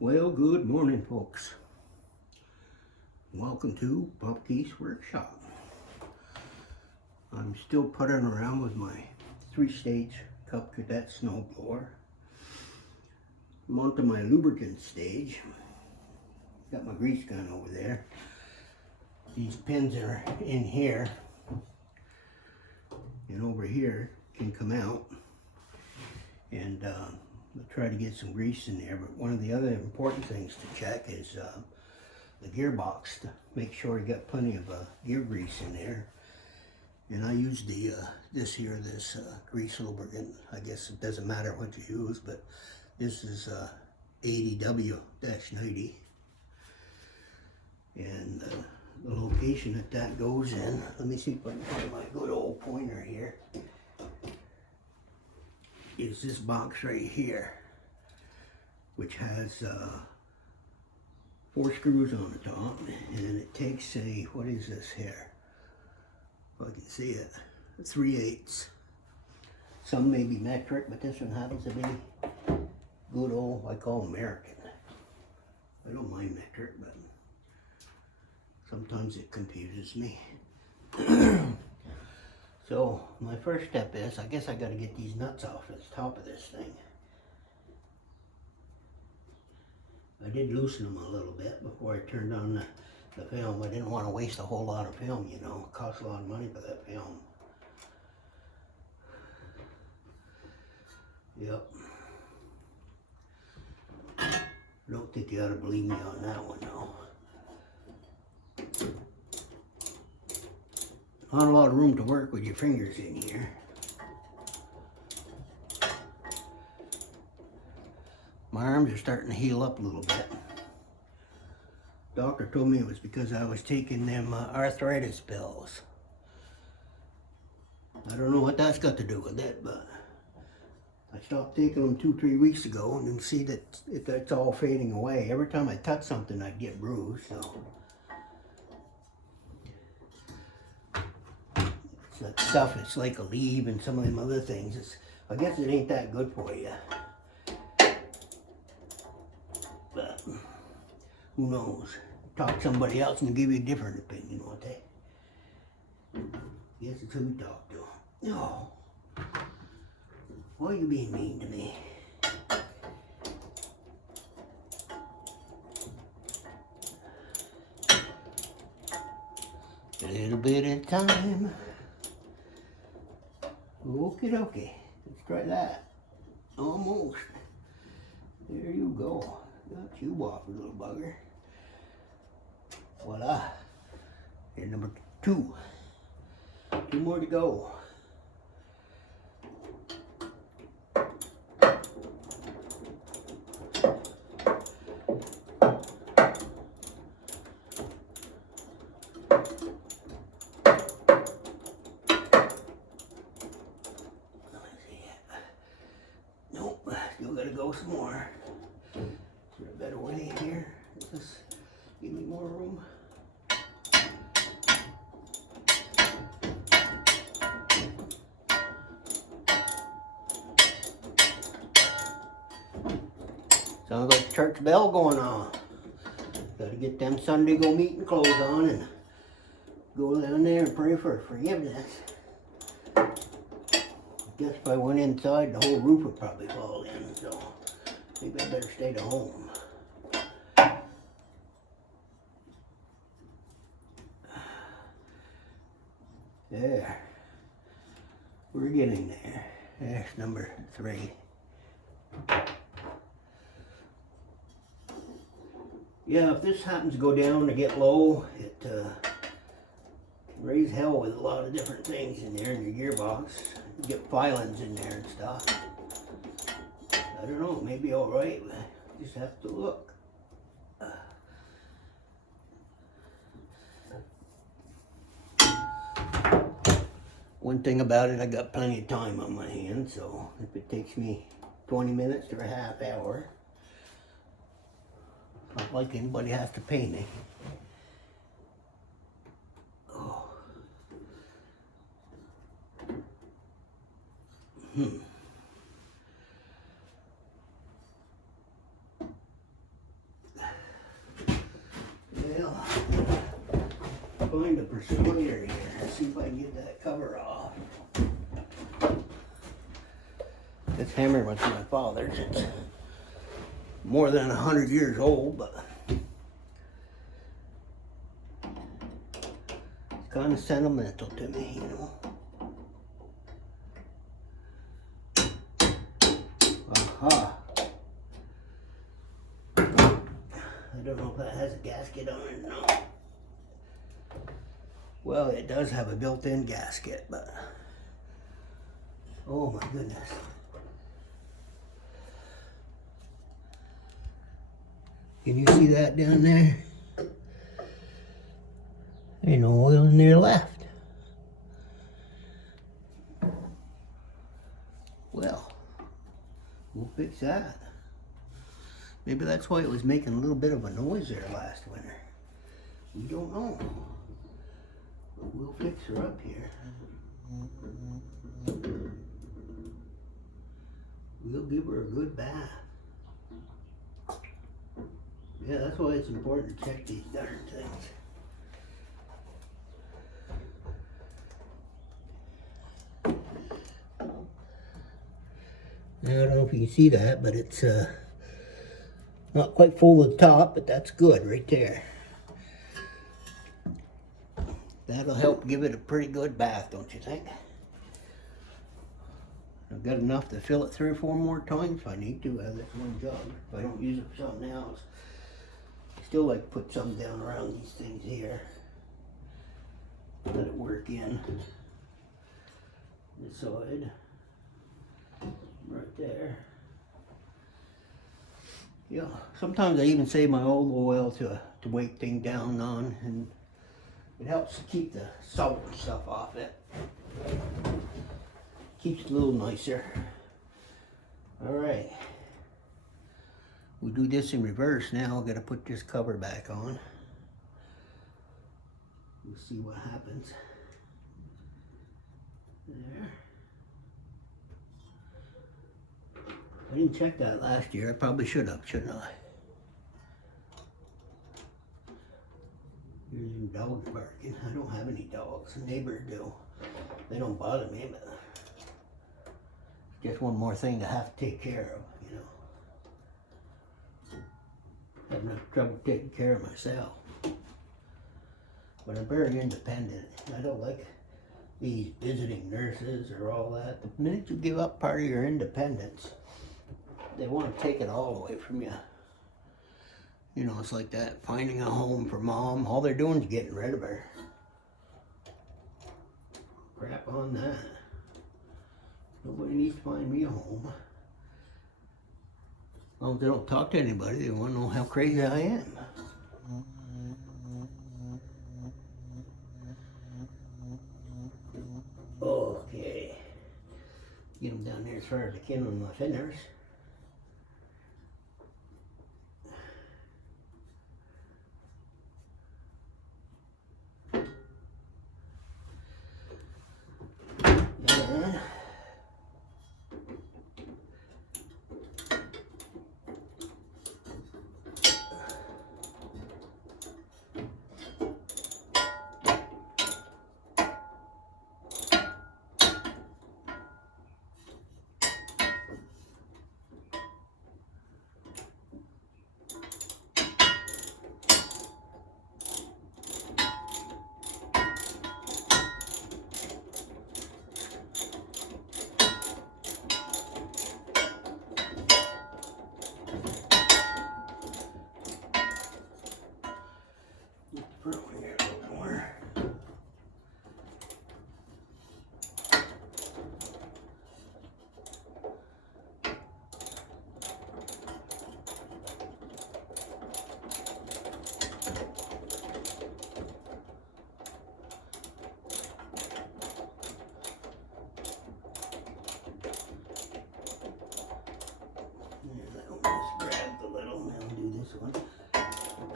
Well, good morning, folks. Welcome to Bobke's Workshop. I'm still puttering around with my 3-stage Cub Cadet snowblower. I'm onto my lubricant stage. Got my grease gun over there. These pins are in here, and over here can come out, and I'll try to get some grease in there. But one of the other important things to check is the gearbox, to make sure you got plenty of gear grease in there. And I use the this grease lubricant. I guess it doesn't matter what you use, but this is 80W-90, and the location that goes in. Let me see if I can find my good old pointer here. Is this box right here, which has 4 screws on the top, and it takes a, what is this here? If I can see it, 3/8. Some may be metric, but this one happens to be good old, I call American. I don't mind metric, but sometimes it confuses me. So my first step is, I guess I got to get these nuts off the top of this thing. I did loosen them a little bit before I turned on the film. I didn't want to waste a whole lot of film, you know. It costs a lot of money for that film. Yep. I don't think you ought to believe me on that one, though. Not a lot of room to work with your fingers in here. My arms are starting to heal up a little bit. Doctor told me it was because I was taking them arthritis pills. I don't know what that's got to do with it, but I stopped taking them 2-3 weeks ago, and you can see that that's all fading away. Every time I touch something, I'd get bruised. So it's that stuff. It's like a leave and some of them other things. I guess it ain't that good for you. But who knows? Talk to somebody else and they'll give you a different opinion, won't they? Guess it's who you talk to. No. Why are you being mean to me? A little bit at a time. Okie dokie. Let's try that. Almost. There you go. Got you off, little bugger. Voila. Here's number 2. 2 more to go. Nope, still gotta go some more. Is there a better way in here? Does this give me more room? Sounds like church bell going on. Gotta get them Sunday go meeting clothes on and go down there and pray for forgiveness. Guess if I went inside, the whole roof would probably fall in, so maybe I better stay at home. There. We're getting there. There's number 3. Yeah, if this happens to go down or get low, it raise hell with a lot of different things in there in your gearbox. You get filings in there and stuff. I don't know, it may be alright, but you just have to look. One thing about it, I got plenty of time on my hands, so if it takes me 20 minutes to a half hour, not like anybody has to pay me. Oh. find a persuader here. Let's see if I can get that cover off. This hammer was my father's. It's more than 100 years old, but it's kind of sentimental to me, you know. Aha. I don't know if that has a gasket on it or not. Well, it does have a built-in gasket, but oh my goodness. Can you see that down there? Ain't no oil in there left. Well, we'll fix that. Maybe that's why it was making a little bit of a noise there last winter. We don't know. But we'll fix her up here. We'll give her a good bath. Yeah, that's why it's important to check these darn things. Now, I don't know if you can see that, but it's not quite full to the top, but that's good right there. That'll help give it a pretty good bath, don't you think? I've got enough to fill it 3 or 4 more times if I need to out of this one jug. If I don't use it for something else. I still like to put some down around these things here. Let it work in. This side. Right there. Yeah, sometimes I even save my old oil to weight things down on, and it helps to keep the salt and stuff off it. Keeps it a little nicer. Alright. We'll do this in reverse now. I've got to put this cover back on. We'll see what happens. There. I didn't check that last year. I probably should have, shouldn't I? Here's some dogs barking. I don't have any dogs. The neighbors do. They don't bother me, but just one more thing to have to take care of, you know. Have enough trouble taking care of myself. But I'm very independent. I don't like these visiting nurses or all that. The minute you give up part of your independence, they want to take it all away from you. You know, it's like that, finding a home for mom. All they're doing is getting rid of her. Crap on that. Nobody needs to find me a home. As long as they don't talk to anybody, they want to know how crazy I am. Okay. Get them down there as far as I can on my fingers.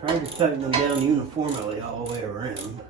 Try to tighten them down uniformly all the way around.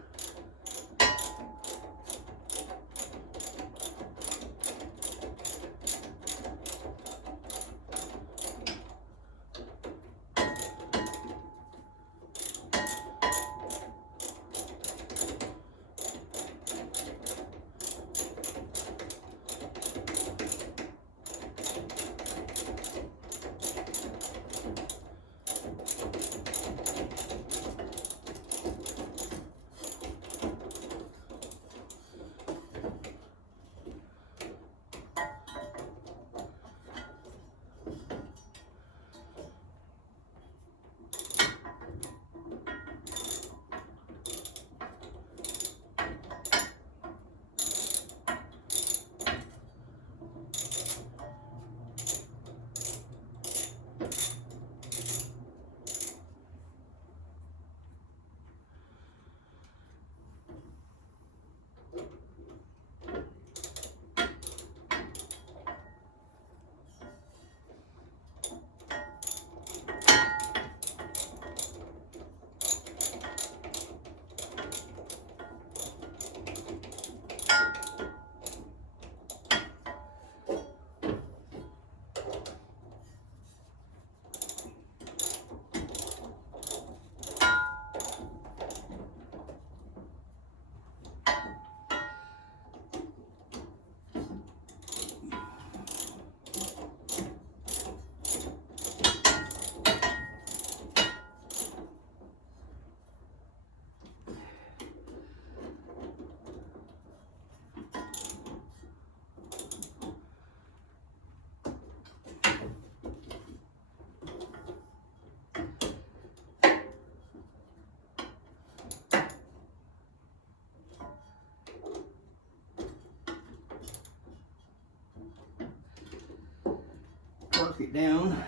lock it down.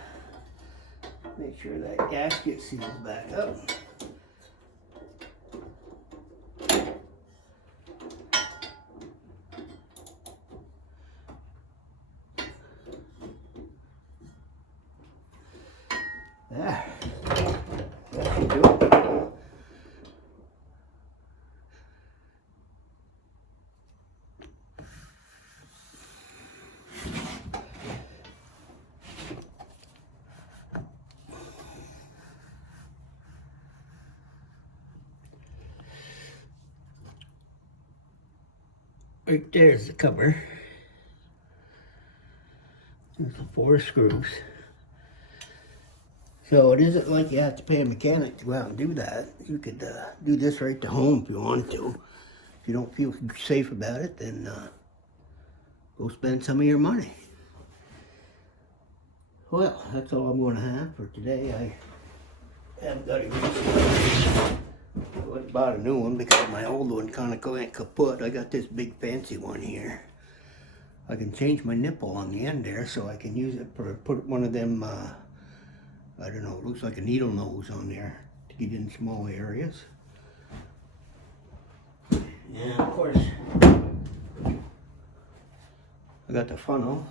Make sure that gasket seals back up. There. That should do it. Right there's the cover. There's the 4 screws. So it isn't like you have to pay a mechanic to go out and do that. You could do this right to home if you want to. If you don't feel safe about it, then go spend some of your money. Well, that's all I'm going to have for today. I haven't got a grease. I bought a new one because my old one kind of went kaput. I got this big fancy one here. I can change my nipple on the end there so I can use it for put one of them, I don't know, it looks like a needle nose on there to get in small areas. And of course, I got the funnel.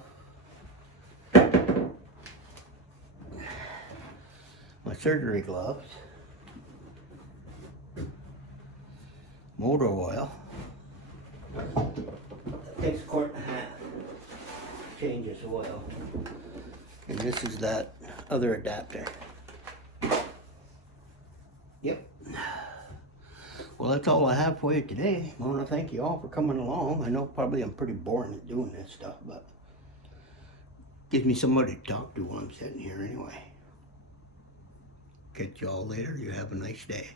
My surgery gloves. Motor oil. That takes a quart and a half. Changes oil. And this is that other adapter. Yep. Well, that's all I have for you today. I want to thank you all for coming along. I know probably I'm pretty boring at doing this stuff, but gives me somebody to talk to while I'm sitting here anyway. Catch you all later. You have a nice day.